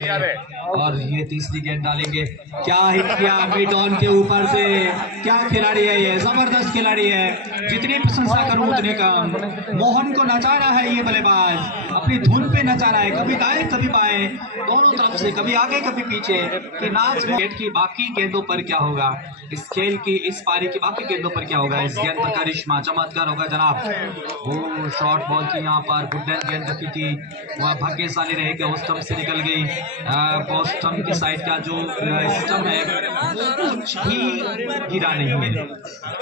और ये तीसरी गेंद डालेंगे। क्या हिट किया मिड ऑन के ऊपर से, क्या खिलाड़ी है ये, जबरदस्त खिलाड़ी है, जितनी प्रशंसा करूं उतने कम। मोहन को नचा रहा है ये बल्लेबाज, अपनी धुन पे नचा रहा है, कभी दाएं कभी बाएं, दोनों तरफ से, कभी आगे कभी पीछे कि नाच गेंद की बाकी गेंदों पर क्या होगा, इस खेल की इस पारी की बाकी गेंदों पर क्या होगा, इस गेंद पर करिश्मा चमत्कार होगा जनाब। वो शॉर्ट बॉल थी यहाँ पर, गुड्डन गेंद रखी थी, वह भाग्यशाली रहे कि उस स्टंप से निकल गई। बोस्टन की साइड का जो स्टंप है कुछ भी गिरा नहीं है।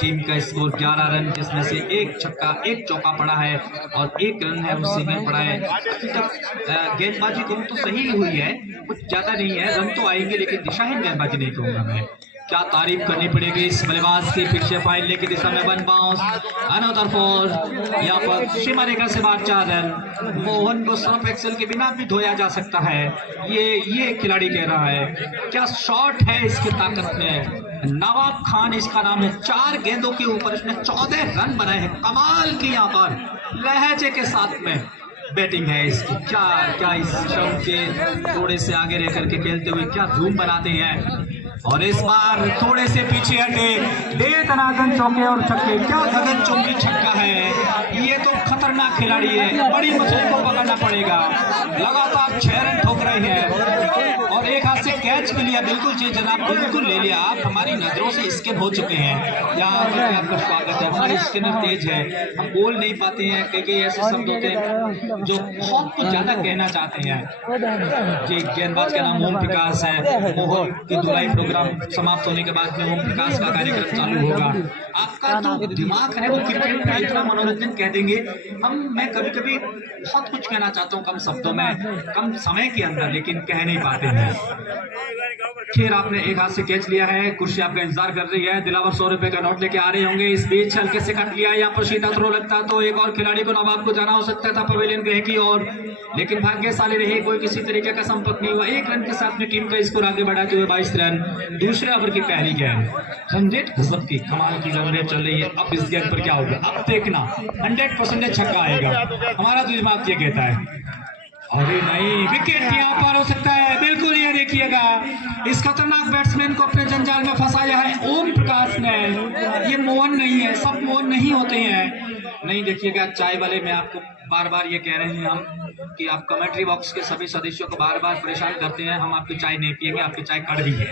टीम का स्कोर 11 रन, जिसमें से एक छक्का एक चौका पड़ा है और एक रन है वो सिंगल पड़ा है। अभी तक गेंदबाजी कहूँ तो सही हुई है, कुछ ज्यादा नहीं है, रन तो आएंगे लेकिन दिशाहीन गेंदबाजी नहीं कहूंगा मैं। क्या तारीफ करनी पड़ेगी इस बल्लेबाज की, पीछे फाइनल की दिशा में वन बाउंस, अनदर फोर। यहाँ पर सीमा रेखा से बाहर 4 रन। मोहन को सर्फ एक्सेल के बिना भी धोया जा सकता है, ये खिलाड़ी कह रहा है। क्या शॉट है इसकी ताकत में, नवाब खान इसका नाम है। 4 गेंदों के ऊपर इसने 14 रन बनाए हैं, कमाल की यहाँ पर लहजे के साथ में बैटिंग है इसकी। क्या क्या इस शॉट के थोड़े से आगे रह करके खेलते हुए क्या धूम बनाते हैं। और इस बार थोड़े से पीछे हटे, दे तनादन चौके और छक्के, क्या गगन चुंबी छक्का है, ये तो खतरनाक खिलाड़ी है, बड़ी मछली को पकड़ना पड़ेगा। लगातार 6 रन ठोक रहे हैं और एक हाथ से कैच के लिए बिल्कुल जी जनाब, बिल्कुल ले लिया आप, हमारी नजरों से स्किन हो चुके हैं। यहाँ पर आपका स्वागत है, हमारी स्किनर तेज है, हम बोल नहीं पाते हैं, कई ऐसे शब्द होते हैं जो बहुत कुछ ज्यादा कहना चाहते हैं। जी गेंदबाज का नाम ओम प्रकाश है, मोहन की धुलाई प्रोग्राम समाप्त होने के बाद में ओम प्रकाश का कार्यक्रम चालू होगा। आपका जो दिमाग है वो क्रिकेट में इतना मनोरंजन कह देंगे हम, मैं कभी कभी बहुत कुछ कहना चाहता हूँ कम शब्दों में, कम समय के अंदर, लेकिन कह नहीं पाते हैं। खैर आपने एक हाथ से कैच लिया है, कुर्सी आपका इंतजार कर रही है, दिलावर 100 रुपए का नोट लेके आ रहे होंगे। इस बीच हल्के से कट लिया है, यहाँ पर सीधा थ्रो लगता तो एक और खिलाड़ी को नवाब को जाना हो सकता था पवेलियन ग्रह की ओर, लेकिन भाग्यशाली रहे, कोई किसी तरीके का संपर्क नहीं हुआ। 1 रन के साथ में टीम का स्कोर आगे बढ़ाते हुए 22 रन। दूसरे ओवर की पहली गेंद, रनरेट गजब की, कमाल की रनरेट चल रही है। अब इस गेंद पर क्या होगा, अब देखना 100% छक्का आएगा, हमारा तो दिमाग ये कहता है। अरे नहीं, विकेट यहाँ पर हो सकता है, बिल्कुल ये देखिएगा, इस खतरनाक बैट्समैन को अपने जंजाल में फंसाया है ओम प्रकाश ने। ये मोहन नहीं है, सब मोहन नहीं होते हैं। नहीं देखिएगा, चाय वाले में आपको बार बार ये कह रहे हैं हम कि आप कमेंट्री बॉक्स के सभी सदस्यों को बार बार परेशान करते हैं, हम आपकी चाय नहीं पिएंगे, आपकी चाय कड़वी है।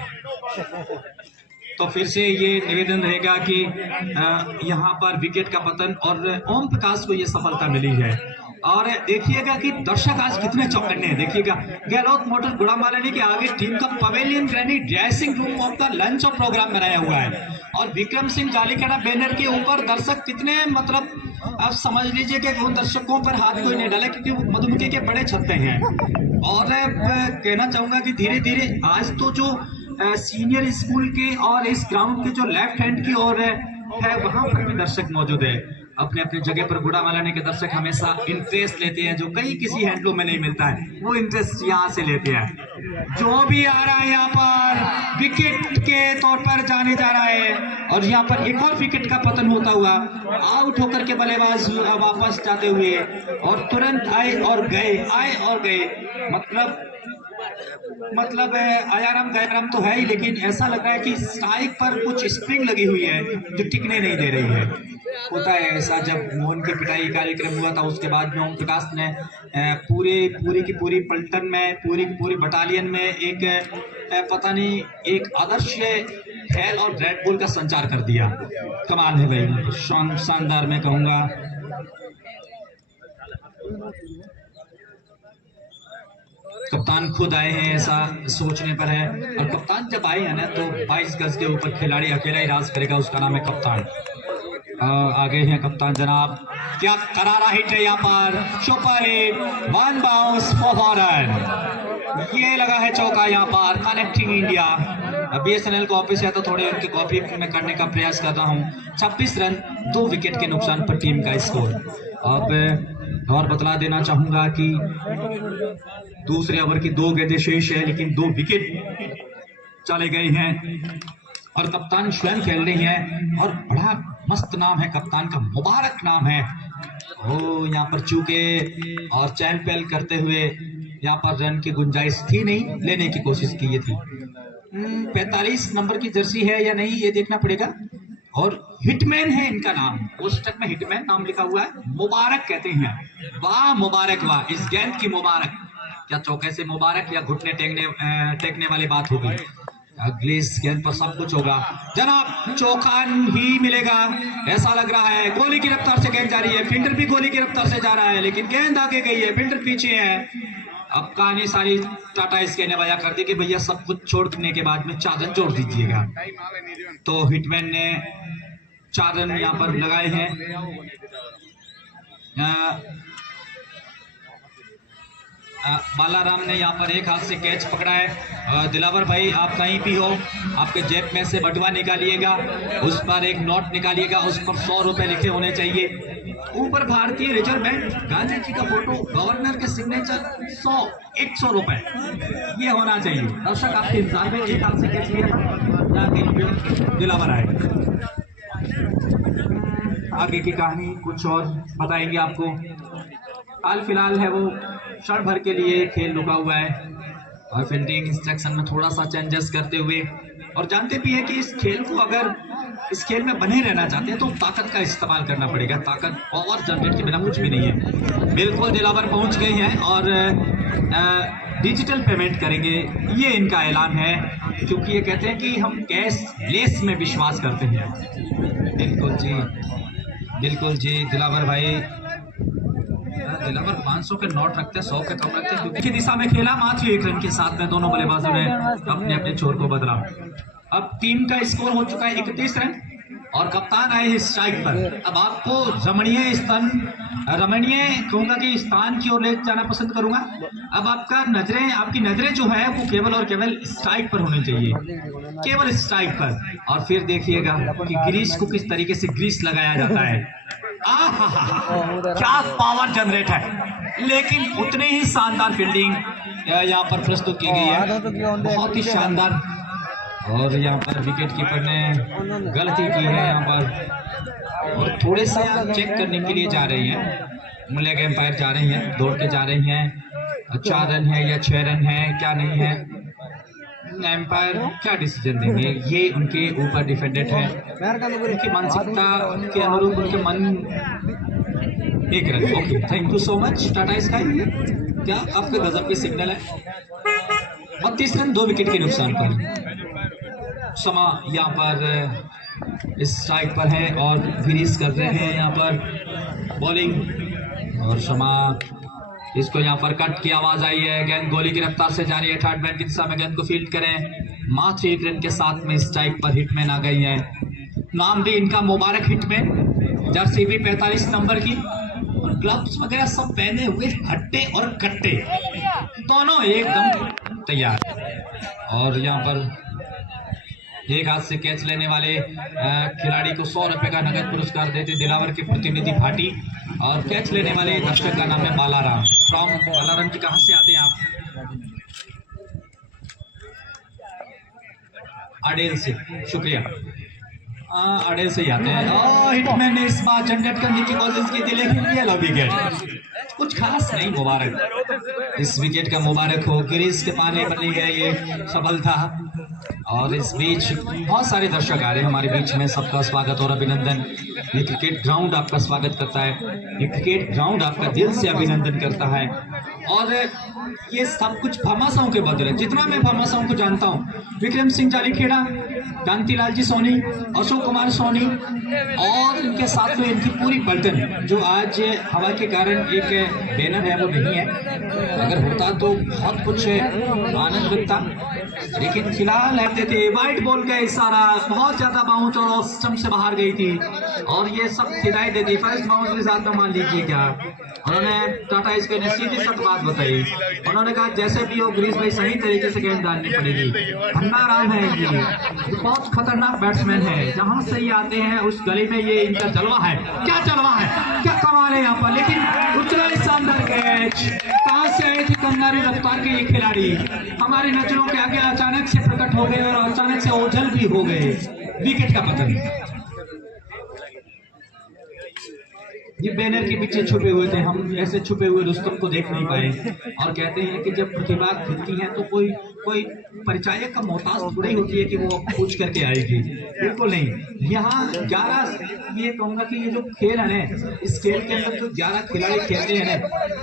तो फिर से ये निवेदन रहेगा कि यहाँ पर विकेट का पतन और ओम प्रकाश को ये सफलता मिली है। और देखिएगा कि दर्शक आज कितने चौकन्ने हैं, देखिएगा गहलोत मोटर गुड़ामालानी के आगे टीम का पवेलियन ग्रैनी dressing room of the lunch of program बनाया हुआ है, और विक्रम सिंह जालीखेड़ा बैनर के ऊपर दर्शक कितने, मतलब आप समझ लीजिए कि उन दर्शकों पर हाथ कोई नहीं डाला, क्योंकि वो मधुमक्खी के बड़े छत्ते हैं। और कहना चाहूंगा कि धीरे धीरे आज तो जो सीनियर स्कूल के और इस ग्राउंड के जो लेफ्ट हैंड की ओर है वहां पर भी दर्शक मौजूद है। अपने अपने जगह पर गुड़ामालानी के दर्शक हमेशा इंटरेस्ट लेते हैं, जो कई किसी हैंडलूम में नहीं मिलता है, वो इंटरेस्ट यहाँ से लेते हैं। जो भी आ रहा है यहाँ पर विकेट के तौर पर जाने जा रहा है, और यहाँ पर एक और विकेट का पतन होता हुआ, आउट होकर के बल्लेबाज वापस जाते हुए, और तुरंत आए और गए, आए और गए, मतलब आयाराम गयाराम तो है ही, लेकिन ऐसा लग रहा है कि स्ट्राइक पर कुछ स्प्रिंग लगी हुई है जो टिकने नहीं दे रही है। होता है ऐसा, जब मोहन की पिटाई कार्यक्रम हुआ था उसके बाद में ओम प्रकाश ने पूरी की पूरी पलटन में, पूरी की पूरी बटालियन में एक पता नहीं एक आदर्श खेल और रेड बुल का संचार कर दिया। कमाल है भाई, शानदार मैं कहूँगा। कप्तान खुद आए हैं ऐसा सोचने पर है, और कप्तान जब आए हैं ना तो 22 गज के ऊपर खिलाड़ी अकेला ही राज करेगा, उसका नाम है कप्तान। आगे हैं कप्तान जनाब, क्या करारा हिट है यहाँ पर, super hit, 1 bounce for run, ये लगा है चौका यहाँ पर, कनेक्टिंग इंडिया। BSNL का ऑफिस है तो थोड़े उनकी कॉपी में करने का प्रयास कर रहा हूँ। 26 रन 2 विकेट के नुकसान पर टीम का स्कोर। अब और बतला देना चाहूंगा कि दूसरे ओवर की 2 गेंदें शेष है, लेकिन 2 विकेट चले गए हैं, और कप्तान स्वयं खेल रही है, और बड़ा मस्त नाम है कप्तान का, मुबारक नाम है। ओ यहाँ पर चूके और चहल पहल करते हुए यहाँ पर रन की गुंजाइश थी नहीं, लेने की कोशिश की थी। 45 नंबर की जर्सी है या नहीं ये देखना पड़ेगा। और हिटमैन है इनका नाम, पुस्तक में हिटमैन नाम लिखा हुआ है। मुबारक कहते हैं, वाह मुबारक वाह, इस गेंद की मुबारक। क्या चौके से मुबारक या घुटने टेकने वाली बात होगी। अगली इस गेंद पर सब कुछ होगा जनाब, चौका ही मिलेगा ऐसा लग रहा है। गोली की रफ्तार से गेंद जा रही है, फील्डर भी गोली की रफ्तार से जा रहा है, लेकिन गेंद आगे गई है, फील्डर पीछे है। अब कहानी सारी टाटा इसके ने बजा कर दी कि भैया सब कुछ छोड़ने के बाद में 4 रन जोड़ दीजिएगा। तो हिटमैन ने 4 रन यहाँ पर लगाए हैं। बालाराम ने यहाँ पर एक हाथ से कैच पकड़ा है। दिलावर भाई आप कहीं भी हो, आपके जेब में से बटुआ निकालिएगा, उस पर एक नोट निकालिएगा, उस पर 100 रुपए लिखे होने चाहिए। ऊपर भारतीय रिजर्व बैंक, गांधी जी का फोटो, गवर्नर के सिग्नेचर, 100 रुपए ये होना चाहिए। दर्शक आपके इंतजार में एक हाथ से कैच लिया, दिलावर आए। आगे की कहानी कुछ और बताएंगे आपको। हाल फिलहाल है वो क्षण भर के लिए खेल रुका हुआ है और फील्डिंग इंस्ट्रक्शन में थोड़ा सा चेंजेस करते हुए, और जानते भी हैं कि इस खेल को अगर इस खेल में बने रहना चाहते हैं तो ताकत का इस्तेमाल करना पड़ेगा। ताकत पावर जनरेट के बिना कुछ भी नहीं है। बिल्कुल दिलावर पहुंच गए हैं और डिजिटल पेमेंट करेंगे, ये इनका ऐलान है, क्योंकि ये कहते हैं कि हम कैश लेस में विश्वास करते हैं। बिल्कुल जी, बिल्कुल जी दिलावर भाई। दिलावर 500 के नोट रखते हैं, 100 के कम रखते हैं। क्योंकि दिशा में खेला मात्र 1 रन के साथ में दोनों बल्लेबाजों ने अपने अपने छोर को बदला। अब टीम का स्कोर हो चुका है 31 रन और कप्तान आए हैं स्ट्राइक पर। अब आपको रमणीय कहूंगा कि स्थान की ओर ले जाना पसंद करूंगा। अब आपकी नजरें जो है वो केवल और केवल स्ट्राइक पर होनी चाहिए, केवल स्ट्राइक पर। और फिर देखिएगा कि ग्रीस को किस तरीके से ग्रीस लगाया जाता है। क्या पावर जनरेट है, लेकिन उतनी ही शानदार फील्डिंग यहाँ पर प्रस्तुत की गई है, बहुत ही शानदार। और यहाँ पर विकेट कीपर ने गलती की है यहाँ पर, और थोड़े से चेक करने के लिए जा रही हैं, लेग एम्पायर जा रही हैं, दौड़ के जा रही हैं 4 रन है या 6 रन है क्या नहीं है, एम्पायर क्या डिसीजन देंगे ये उनके ऊपर डिपेंडेंट है। उनकी मानसिकता के अनुरूप उनके मन 1 run. Okay, thank you so much Tata sky. क्या आपका गजब की सिग्नल है। 32 रन 2 विकेट के नुकसान पर। समा यहाँ पर इस साइड पर है और फिनिश कर रहे हैं यहाँ पर बॉलिंग, और समा इसको यहाँ पर कट की आवाज आई है। गेंद गोली की रफ्तार से जा रही है, थर्ड मैन की दिशा में गेंद को फील्ड करें। मात्र 1 रन के साथ में स्ट्राइक पर हिटमैन आ गई है। नाम भी इनका मुबारक हिटमैन, जर्सी भी 45 नंबर की, और ग्लव्स वगैरह सब पहने हुए, हट्टे और कट्टे दोनों एकदम तैयार। और यहाँ पर एक हाथ से कैच लेने वाले खिलाड़ी को 100 रुपए का नगद पुरस्कार देते दिलावर के प्रतिनिधि भाटी, और कैच लेने वाले दर्शक का नाम है बालाराम। फ्रॉम बालाराम जी कहाँ से आते हैं आप? अडेल से, शुक्रिया। अडेल से ही आते हैं। हिटमैन ने इस बार जनरेट करने की कोशिश की थी, लेकिन ये लो विकेट कुछ खास नहीं। मुबारक, इस विकेट का मुबारक हो। ग्रीस के पाने पर नहीं है, ये सफल था। और इस बीच बहुत सारे दर्शक आ रहे हैं हमारे बीच में, सबका स्वागत और अभिनंदन। ये क्रिकेट ग्राउंड आपका स्वागत करता है, ये क्रिकेट ग्राउंड आपका दिल से अभिनंदन करता है। और ये सब कुछ भामाशाहों के बदले, जितना मैं भामाशाहों को जानता हूँ, विक्रम सिंह जालीखेड़ा, कांतिलाल जी सोनी, अशोक कुमार सोनी, और इनके साथ में इनकी पूरी पलटन, जो आज हवा के कारण एक बैनर है वो नहीं है, अगर होता तो बहुत कुछ आनंद मिलता, लेकिन फिलहाल रहते थे। वाइट बॉल का इशारा, बहुत ज्यादा बाउंस और स्टंप से बाहर गई थी, और ये सब हिदायत देती फर्स्ट बाउंस के साथ में मान लीजिए क्या। उन्होंने टाटा इसके ने सीधी सख्त बात बताई, उन्होंने कहा जैसे भी हो ग्रीस भाई सही तरीके से गेंद डालनी पड़ेगी। भन्ना राम है ये बहुत खतरनाक बैट्समैन है, जहां से ही आते हैं उस गली में ये इनका जलवा है। क्या जलवा है, क्या कमाल है यहाँ पर। लेकिन उतना ही शानदार कैच, कहां से आए थे कंगारू रफ्तार के ये खिलाड़ी, हमारी नजरों के आगे अचानक से प्रकट हो गए और अचानक से ओझल भी हो गए। विकेट का पतन, ये बैनर के पीछे छुपे हुए थे, हम ऐसे छुपे हुए रुस्तम को देख नहीं पाए। और कहते हैं कि जब प्रतिभा खिलती है तो कोई कोई परिचायक का मोहताज थोड़ी होती है कि वो पूछ करके आएगी, बिल्कुल नहीं। यहाँ 11, ये कहूँगा कि ये जो खेल है ना, इस खेल के अंदर जो 11 खिलाड़ी खेलते हैं ना,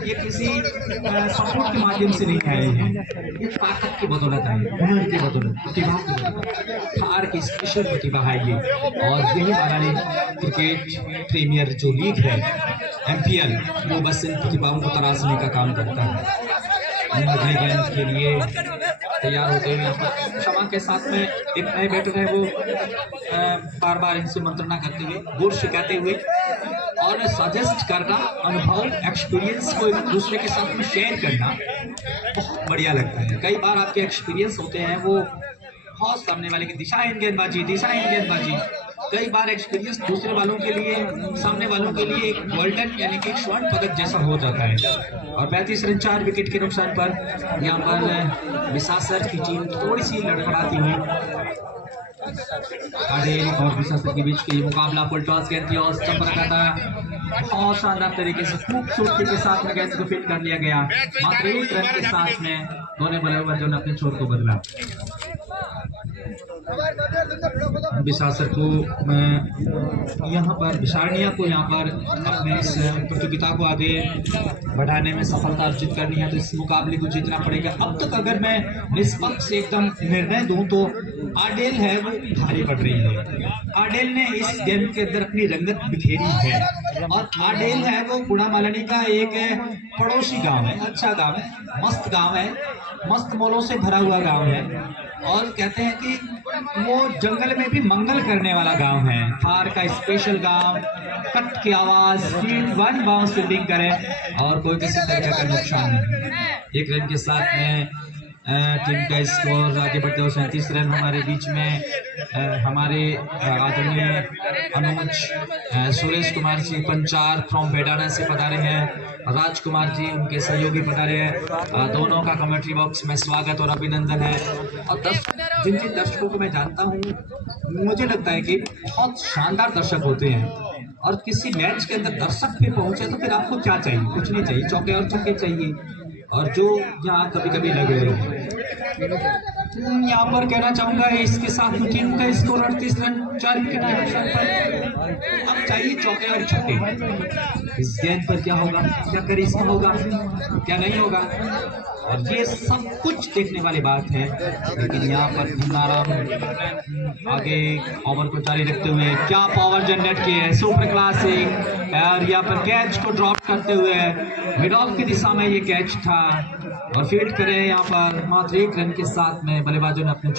ये किसी सपोर्ट के माध्यम से नहीं आए हैं, ये ताकत की बदौलत है, हुनर की बदौलत, प्रतिभा की बदौलत, थार की स्पेशल प्रतिभा है ये। और यही हमारी क्रिकेट प्रीमियर जो लीग है MPL, वो बस इन प्रतिभाओं को तराशने का काम करता है। अगले गेंद के लिए तैयार होते हुए क्षमा के साथ में एक नए बैटर है, वो बार बार इनसे मंत्रणा करते हुए, गुर शिकाते हुए और सजेस्ट करना, अनुभव, एक्सपीरियंस को एक दूसरे के साथ में शेयर करना बहुत बढ़िया लगता है। कई बार आपके एक्सपीरियंस होते हैं वो बहुत सामने वाले की दिशाहीन गेंदबाजी, कई बार एक्सपीरियंस दूसरे वालों के लिए, सामने वालों के लिए एक गोल्डन यानी कि एक स्वर्ण पदक जैसा हो जाता है। और 35 रन 4 विकेट के नुकसान पर यहाँ पर विशासर की टीम थोड़ी सी लड़खड़ाती हुई। आडेल और विशासर के बीच के ये मुकाबला फुल टॉस गेंद की स्टंप रखा था, बहुत शानदार तरीके से खूबसूरती के साथ में गेंद को फिट कर लिया गया। मात्र 1 रन के साथ में दोनों बल्लेबाजों ने अपने छोर को बदला। विशासर को यहाँ पर विशारनिया को यहाँ पर अपने इस प्रतियोगिता को आगे बढ़ाने में सफलता अर्जित करनी है, तो इस मुकाबले को जीतना पड़ेगा। अब तक अगर मैं निष्पक्ष एकदम निर्णय दूं तो आडेल है वो भारी पड़ रही है। आडेल ने इस गेम के अंदर अपनी रंगत बिखेरी है, और आडेल है वो गुड़ा मालनी का एक पड़ोसी गांव है, अच्छा गांव है, मस्त गांव है, मस्त मोलों से भरा हुआ गांव है। और कहते हैं कि वो जंगल में भी मंगल करने वाला गांव है, थार का स्पेशल गांव, कट की आवाज, स्पीड 1 बाउंस फील्डिंग करे और कोई किसी तरह का नुकसान नहीं। 1 रन के साथ में टीम का स्कोर आगे बढ़ते हुए 37 रन। हमारे बीच में हमारे आदरणीय अनुज सुरेश कुमार जी पंचार फ्रॉम बेडाना से पधारे हैं, राजकुमार जी उनके सहयोगी पधारे हैं। दोनों का कमेंट्री बॉक्स में स्वागत और अभिनंदन है। और जिन दर्शकों को मैं जानता हूँ, मुझे लगता है कि बहुत शानदार दर्शक होते हैं, और किसी मैच के अंदर दर्शक पे पहुंचे तो फिर आपको क्या चाहिए? कुछ नहीं चाहिए, चौके और छक्के चाहिए। और जो यहाँ कभी कभी लगे यहाँ पर कहना चाहूंगा, इसके साथ टीम का स्कोर 38 रन 4 विकेट के नुकसान पर। अब चाहिए चौके और छक्के। इस गेंद पर क्या होगा, क्या करिश्मा होगा, क्या नहीं होगा, और ये सब कुछ देखने वाली बात है। लेकिन यहाँ पर धनाराम आगे ओवर को जारी रखते हुए क्या पावर जनरेट किए है, सुपर क्लासिक। और यहाँ पर कैच को ड्रॉप करते हुए मिड ऑफ की दिशा में ये कैच था, और फील्ड करे यहाँ पर मात्र 1 रन के साथ में बल्लेबाजों ने अपने